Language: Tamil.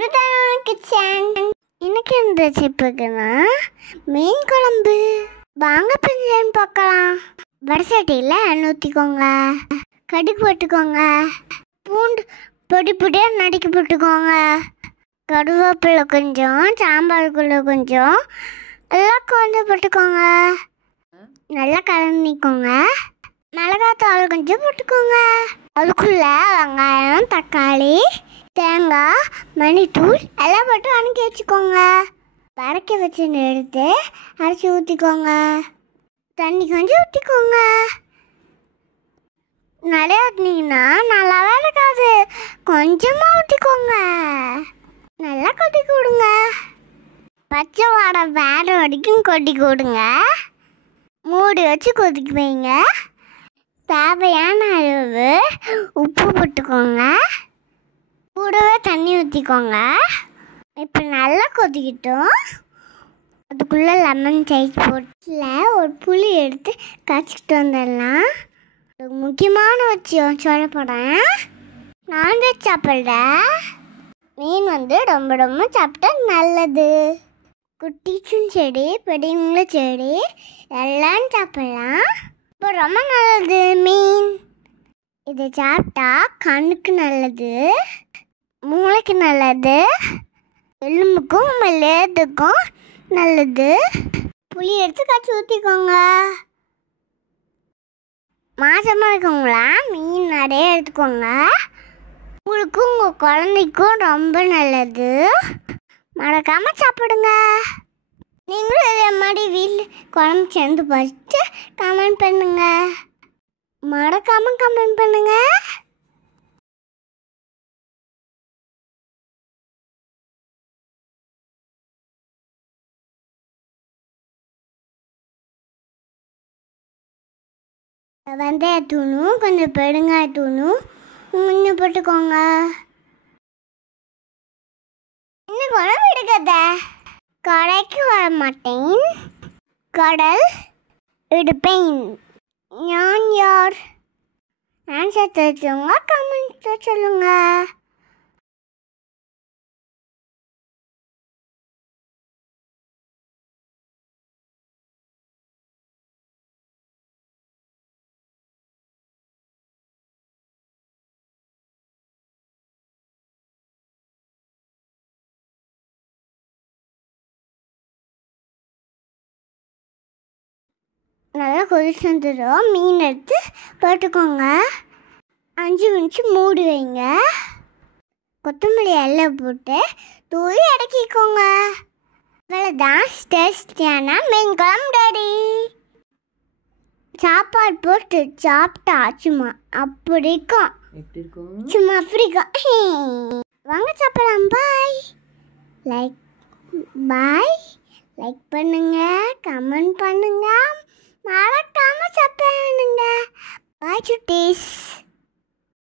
To Thanu kitchen. இன்னைக்கு இந்த ரெசிபிக்குன்னா மீன் குழம்பு. வாங்க பிரியாணி பார்க்கலாம். வடசட்டியில் எண்ணெய் ஊற்றிக்கோங்க. கடுகு போட்டுக்கோங்க. பூண்டு பொடி பொடியாக நறுக்கி போட்டுக்கோங்க. கருவேப்பிலை கொஞ்சம், சாம்பாருக்குள்ள கொஞ்சம், எல்லாம் கொஞ்சம் போட்டுக்கோங்க. நல்லா கலந்துக்கோங்க. மிளகாத்தூள் கொஞ்சம் போட்டுக்கோங்க. அதுக்குள்ள வெங்காயம், தக்காளி, தேங்காய், மணித்தூள் எல்லாம் போட்டு வதக்கி வச்சுக்கோங்க. வதக்கி வச்சு எடுத்து அரைச்சி ஊற்றிக்கோங்க. தண்ணி கொஞ்சம் ஊற்றிக்கோங்க. நிறைய ஊற்றினீங்கன்னா நல்லாவே இருக்காது. கொஞ்சமாக ஊற்றிக்கோங்க. நல்லா கொதிக்க விடுங்க. பச்சை வாடை வேற வரைக்கும் கொதிக்க விடுங்க. மூடி வச்சு கொதிக்க வைங்க. தேவையான அளவு உப்பு போட்டுக்கோங்க. கூடவே தண்ணி ஊற்றிக்கோங்க. இப்போ நல்லா கொதிக்கிட்டோம். அதுக்குள்ளே லெமன் சைஸ் போட்டில் ஒரு புளி எடுத்து கரைச்சிக்கிட்டு வந்துடலாம். முக்கியமான விஷயம் சொல்ல போகிறேன். நான்வெஜ் சாப்பிட்ற மீன் ரொம்ப ரொம்ப சாப்பிட்டா நல்லது. குட்டிச்சும் சரி, பெரியவங்களும் சரி, எல்லாம் சாப்பிடலாம். இப்போ ரொம்ப நல்லது மீன். இதை சாப்பிட்டா கண்ணுக்கு நல்லது, மூளைக்கு நல்லது, எலும்புக்கும் மெல்லுக்கும் நல்லது. புளி எடுத்து காய்ச்சி ஊற்றிக்கோங்க. மாசமாக இருக்கவங்களா மீன் நிறைய எடுத்துக்கோங்க. உங்களுக்கும் உங்கள் குழந்தைக்கும் ரொம்ப நல்லது. மறக்காமல் சாப்பிடுங்க. நீங்களும் இதே மாதிரி வீட்டில் குழம்பு சேர்ந்து பார்த்து கமெண்ட் பண்ணுங்க. மறக்காமல் கமெண்ட் பண்ணுங்க. வெந்தயத்தூணும் கொஞ்சம் பெருங்காயத்தூணும் கொஞ்சம் போட்டுக்கோங்க. இன்னும் குழம்பு எடுக்காத. கடைக்கு வர மாட்டேன், கடல் எடுப்பேன். நான் யார்? ஆன்சர் தெரிஞ்சவங்க கமெண்ட் சொல்லுங்க. நல்லா கொதிச்சு வந்துடும். மீன் எடுத்து போட்டுக்கோங்க. 5 நிமிஷம் மூடி வைங்க. கொத்தமல்லி எல்லாம் போட்டு தூவி அடக்கிக்கோங்க. இவ்வளோதான் டேஸ்டியான மீன் குழம்பு ரெடி. சாப்பாடு போட்டு சாப்பிட்டா சும்மா அப்படி இருக்கும். சும்மா அப்படி இருக்கும். வாங்க சாப்பிடலாம். லைக் பண்ணுங்க, கமெண்ட் பண்ணுங்க, மறக்காம சப்ஸ்கிரைப் பண்ணுங்க. பாய் சுட்டீஸ்.